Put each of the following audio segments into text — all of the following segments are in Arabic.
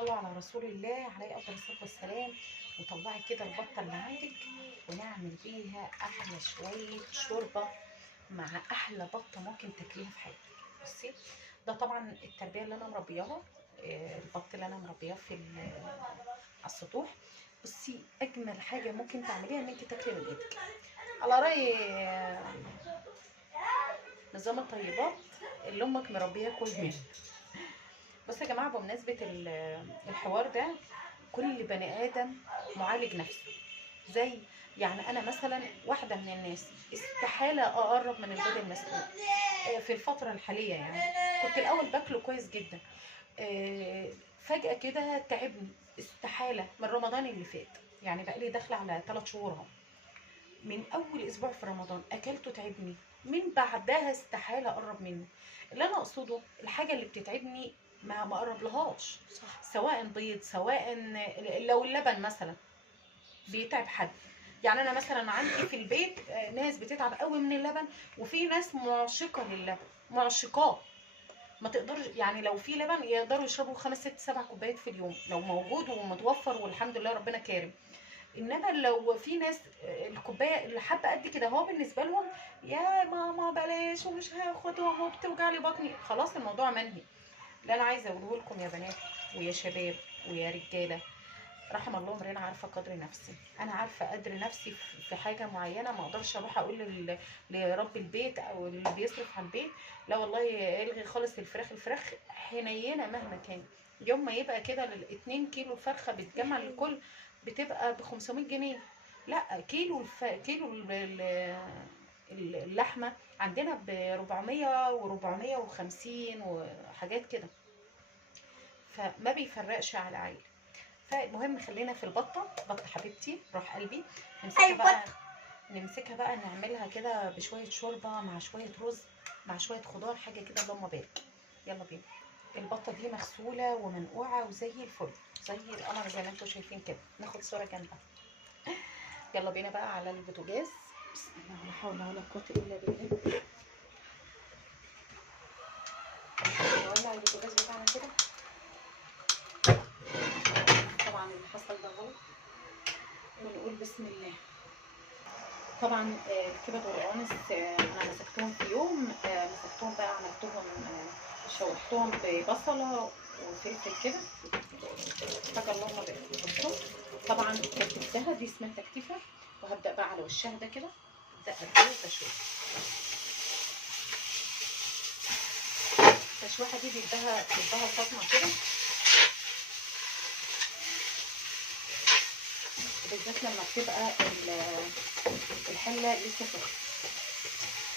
صلوا على رسول الله عليه افضل الصلاه والسلام. وطلعي كده البطه اللي عندك ونعمل بيها احلى شويه شوربه مع احلى بطه ممكن تاكليها في حياتك. بصي، ده طبعا التربيه اللي انا مربياها. البط اللي انا مربياه على السطوح. بصي، اجمل حاجه ممكن تعمليها ان انت تاكلي من ايدك، على راي نظام الطيبات اللي امك مربيه كل منه. بصوا يا جماعه، بمناسبه الحوار ده، كل بني ادم معالج نفسه. زي يعني انا مثلا واحده من الناس استحاله اقرب من البيض المسلوق في الفتره الحاليه. يعني كنت الاول باكله كويس جدا، فجاه كده تعبني. استحاله من رمضان اللي فات، يعني بقالي داخله على 3 شهور اهو. من اول اسبوع في رمضان اكلته تعبني، من بعدها استحاله اقرب منه. اللي انا اقصده الحاجه اللي بتتعبني ما اقرب لهاش، سواء بيض سواء لو اللبن مثلا بيتعب حد. يعني انا مثلا عندي في البيت ناس بتتعب قوي من اللبن، وفي ناس معشقه للبن، معشقاه. ما تقدرش يعني لو في لبن يقدروا يشربوا 5 6 7 كوبايات في اليوم لو موجود ومتوفر والحمد لله ربنا كارم. انما لو في ناس الكوبايه اللي حبه قد كده هو بالنسبه لهم يا ماما بلاش ومش هاخدهم وبتوجع لي بطني، خلاص الموضوع منهي. اللي انا عايزه اقوله لكم يا بنات ويا شباب ويا رجاله، رحم الله امرئ عارفه قدر نفسي. انا عارفه قدر نفسي في حاجه معينه، ما اقدرش اروح اقول لرب البيت او اللي بيصرف على البيت لا والله الغي خالص الفراخ. الفراخ حنينه مهما كان. يوم ما يبقى كده 2 كيلو فرخه بتجمع للكل بتبقى ب 500 جنيه. لا، اللحمه عندنا ب 400 و450 وحاجات كده، فما بيفرقش على عيل. فالمهم خلينا في البطه. بطه حبيبتي روح قلبي. نمسكها بقى، نعملها كده بشويه شوربه مع شويه رز مع شويه خضار، حاجه كده اللهم بارك. يلا بينا. البطه دي مغسوله ومنقوعه وزي الفل، زي القمر زي ما انتم شايفين كده. ناخد صوره جنبها. يلا بينا بقى على البوتاجاز. بسم الله لا حول ولا قوه الا بالله. نولع البوتاجاز بتاعنا كده. طبعا اللي حصل ده غلط، ونقول بسم الله. طبعا الكبد والقوانص انا مسكتهم في يوم، مسكتهم بقى عملتهم شوحتهم ببصله وفلفل كده، حاجه اللهم بارك. بصوا طبعا كتفتها، دي اسمها تكتيفه. وهبدا بقى على وشها ده كده ابدا تشويح. التشويحه دي بيديها صدمه كده، بالذات لما بتبقى الحله لسه سخنه.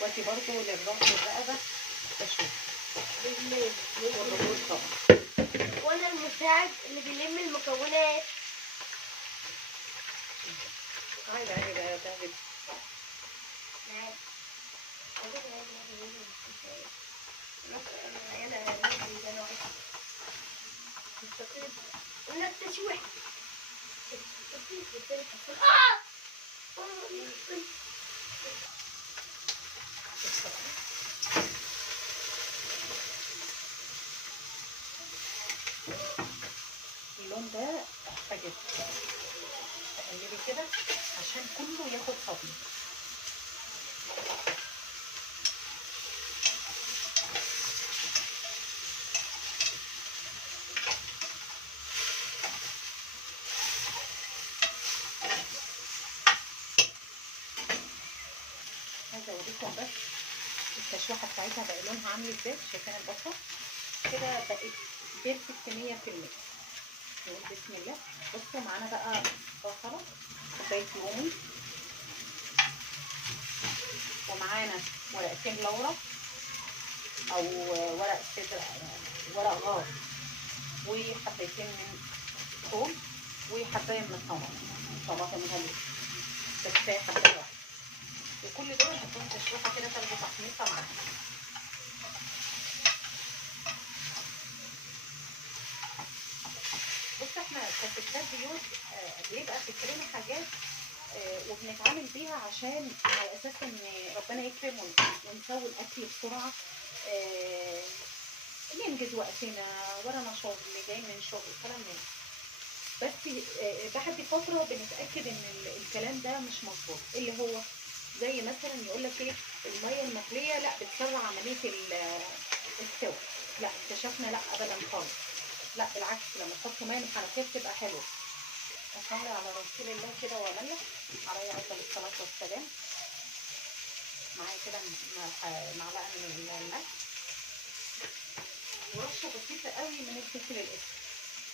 وادي برضو للراس والرقبه تشويح والرجول طبعا. وانا المساعد اللي بيلم المكونات. عادي ده جدا. التشويح اللون ده محتاجة تقلبي كده عشان كله ياخد صدمة. عايزة اوريكم بس التشويحة بتاعتها بقى لونها عامل ازاي. شايفين البصل كده بقت بيرفكت 100%. نقول بسم الله. بصوا معانا بقى بصلة، كوباية رومي، ومعانا ورقتين لورا او ورق صدر، ورق غار، وحبيتين من ثوم، وحبايه من طماطم غليظ، بس كفايه حبايه واحده. وكل دول هحطهم تشويحه كده تاخدوا تحميصه معاهم. بص احنا كستات بيوت بيبقى فكرنا حاجات وبنتعامل بيها عشان على اساس ان ربنا يكرم ونسوي الاكل بسرعه. ننجز وقتنا، ورانا شغل، جاي من شغل، كلام من ده. بس بعد فترة بنتأكد ان الكلام ده مش مظبوط، اللي هو زي مثلا يقول لك ايه، المية المغلية لا بتسرع عملية السوى. لا اكتشفنا لا ابدا خالص، لا بالعكس لما تحط مية من الحنفية بتبقى حلوة. اصلي على رسول الله كده واملح عليه افضل الصلاة والسلام. معايا كده معلقة من الملح، ورشة بسيطة قوي من الفلفل الاسود.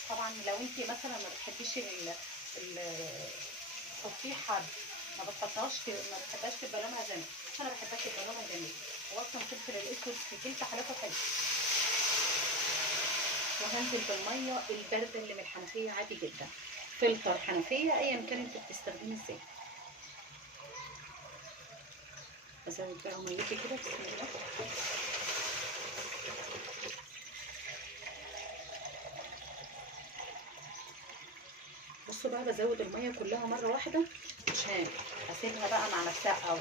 طبعا لو انت مثلا ما بتحبيش التصفيح حاد، ما بتحبهاش تبقى لونها غامق، انا بحبها تبقى لونها جميل. واصلا الفلفل الاسود في كلتا حالاته حلو. وهنزل بالميه البارده اللي من الحنفيه عادي جدا، فلتر حنفيه ايا كان انت بتستخدمي ازاي. ازود بقى ميتي كده بسم الله. بصوا بقى بزود الميه كلها مره واحده عشان اسيبها بقى مع نفسها او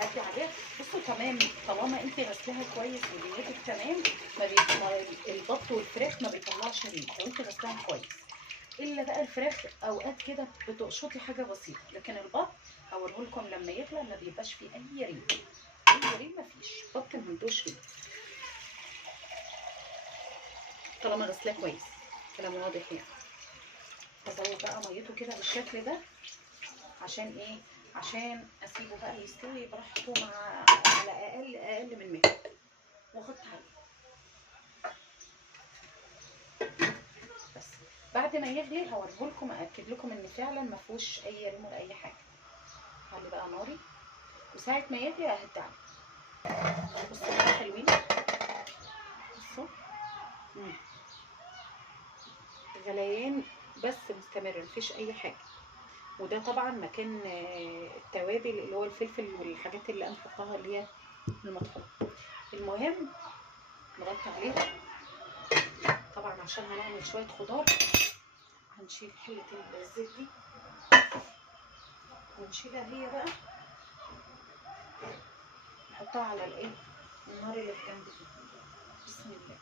اهدي عليها. بصوا تمام، طالما انت غسلاها كويس ودنيتك تمام، البط والفراخ ما بيطلعش ريق لو انت غسلاها كويس. الا بقى الفراخ اوقات كده بتقشطي حاجه بسيطه، لكن البط هوريهولكم لما يغلى ما بيبقاش فيه اي ريق، اي ريق مفيش، بط ما عندوش ريق طالما غسلاه كويس. كلام واضح يعني. هزود بقى ميته كده بالشكل ده عشان ايه؟ عشان اسيبه بقى يستوي براحته على اقل من متر، واغطي عليه. بس بعد ما يغلي هوريهولكم، ااكد لكم ان فعلا ما فيهوش اي ريم ولا اي حاجه. هعلي بقى ناري وساعه ما يغلي اهدي عليه. بصوا بقى حلوين، بصوا غليان بس مستمر، مفيش اي حاجه. وده طبعا مكان التوابل اللي هو الفلفل والحاجات اللي انا حطاها اللي هي المطحونه. المهم نغطي عليها طبعا عشان هنعمل شويه خضار. هنشيل حله الزيت دي ونشيلها هي بقى، نحطها على الايه، النار اللي في جنب دي. بسم الله.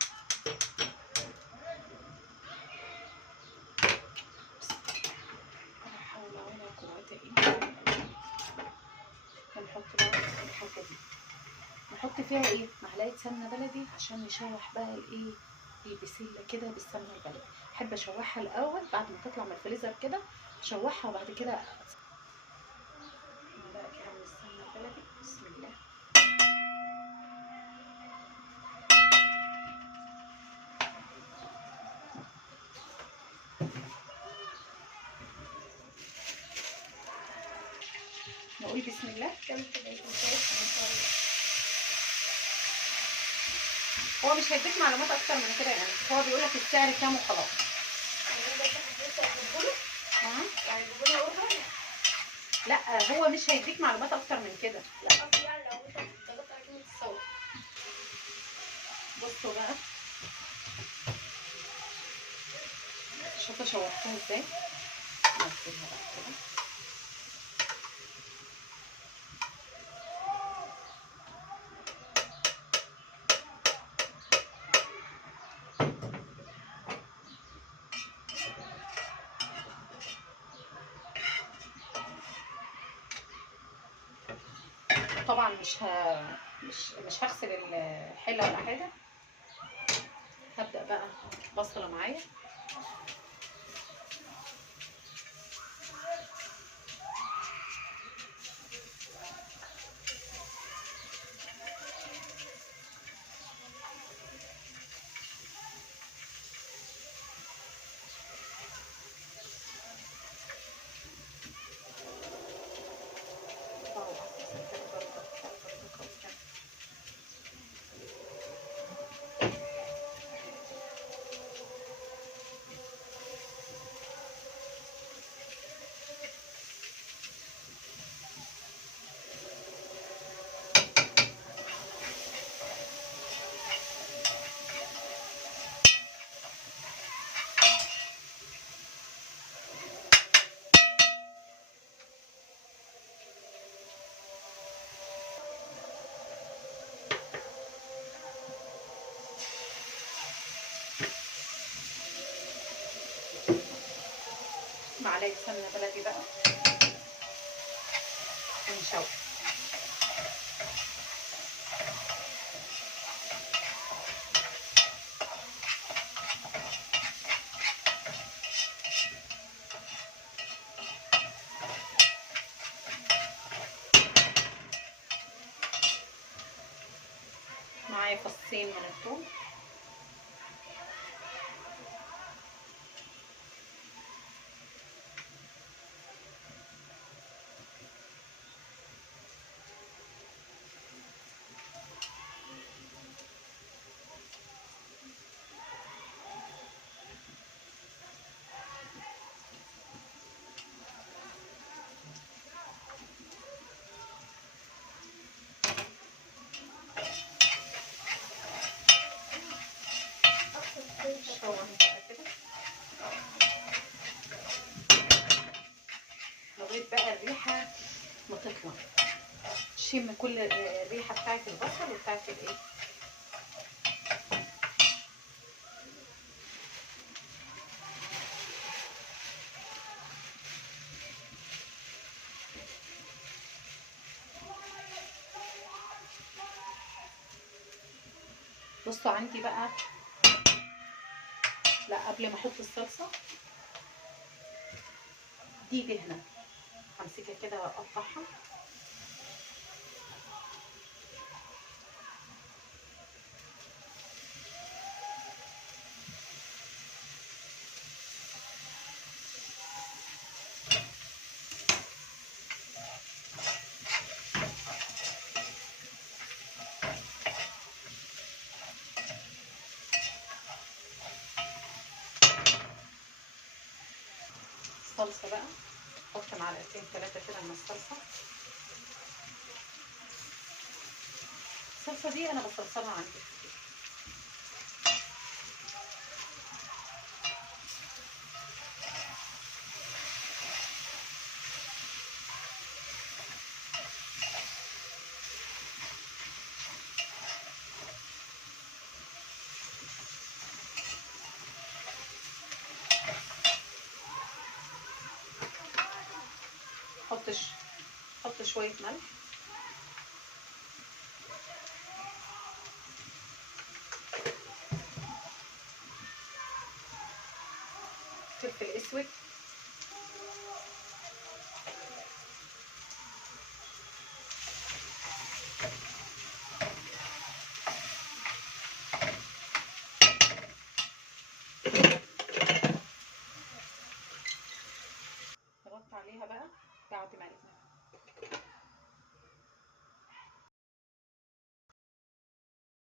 لا حول ولا قوه الا بالله. هنحط بقى الحاجه دي، نحط فيها ايه، معلقه سمنه بلدي عشان نشوح بقى الايه، البسله كده بالسمنه البلدي. احب اشوحها الاول بعد ما تطلع من الفريزر كده، اشوحها وبعد كده معلقه كده من السمنه البلدي. بسم الله. نقول بسم الله. هو مش هيديك معلومات اكتر من كده يعني، هو بيقول لك السعر كام وخلاص. لا هو مش هيديك معلومات اكتر من كده. لا قصدي يعني لو انت ضغطت على كلمة الصوت. بصوا بقى شوفوا شوحتها ازاي. نزلها بقى كده. طبعا مش هغسل الحله ولا حاجه. هبدا بقى بصله معايا، معلقه سمنه بلدي بقى ونشوح. معايا فصين من الثوم، شوح بقى كده لغايه بقى الريحه ما تطلع، شم كل الريحه بتاعت البصل وبتاعت الايه. بصوا عندي بقى، لا قبل ما احط الصلصه دي دهنه همسكها كده واقطعها. الصلصه بقى احط معلقتين 3 كده من الصلصه. الصلصه دي انا بصلصلها عندي. احط شويه ملح، فلفل اسود، نغطي عليها بقى بعد ما